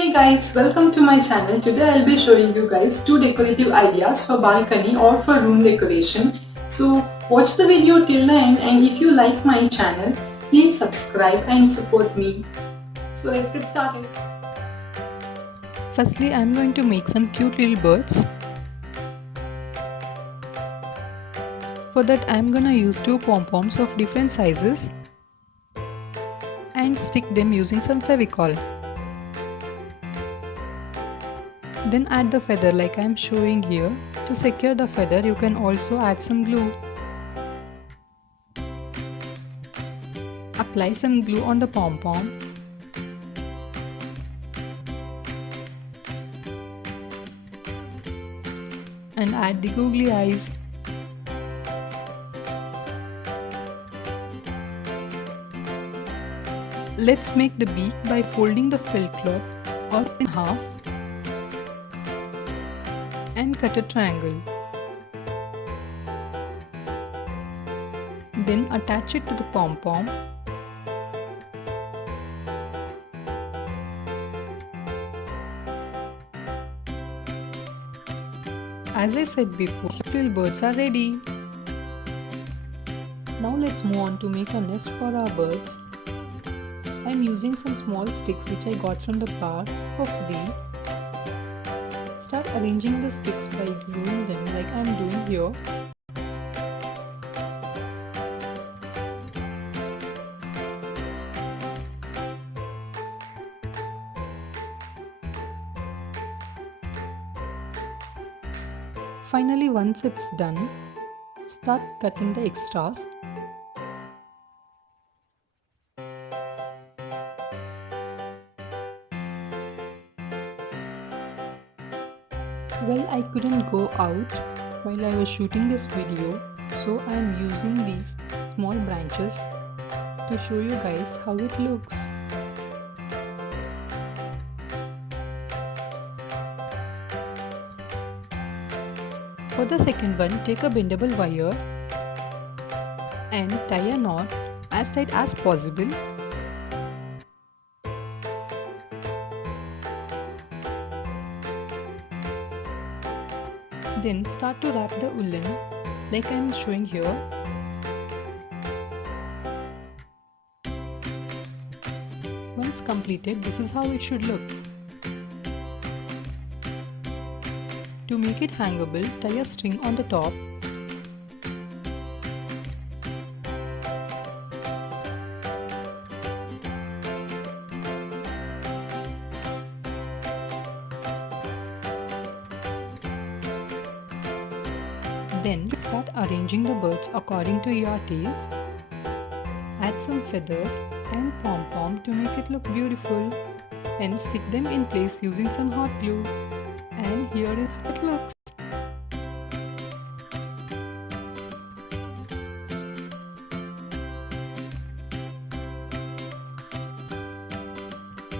Hey guys, welcome to my channel. Today I'll be showing you guys two decorative ideas for balcony or for room decoration. So watch the video till the end, and if you like my channel, please subscribe and support me. So let's get started. Firstly, I'm going to make some cute little birds. For that, I'm gonna use two pom-poms of different sizes and stick them using some Fevicol. Then add the feather like I'm showing here. To secure the feather, you can also add some glue. Apply some glue on the pom-pom. And add the googly eyes. Let's make the beak by folding the felt cloth or in half and cut a triangle. Then attach it to the pom-pom. As I said before, little birds are ready. Now let's move on to make a nest for our birds. I am using some small sticks which I got from the park for free. Start arranging the sticks by gluing them like I am doing here. Finally, once it's done, start cutting the extras. Well, I couldn't go out while I was shooting this video, so I am using these small branches to show you guys how it looks. For the second one, take a bendable wire and tie a knot as tight as possible. Then start to wrap the woolen like I am showing here. Once completed, this is how it should look. To make it hangable, tie a string on the top. Then start arranging the birds according to your taste. Add some feathers and pom-pom to make it look beautiful and stick them in place using some hot glue. And here is how it looks.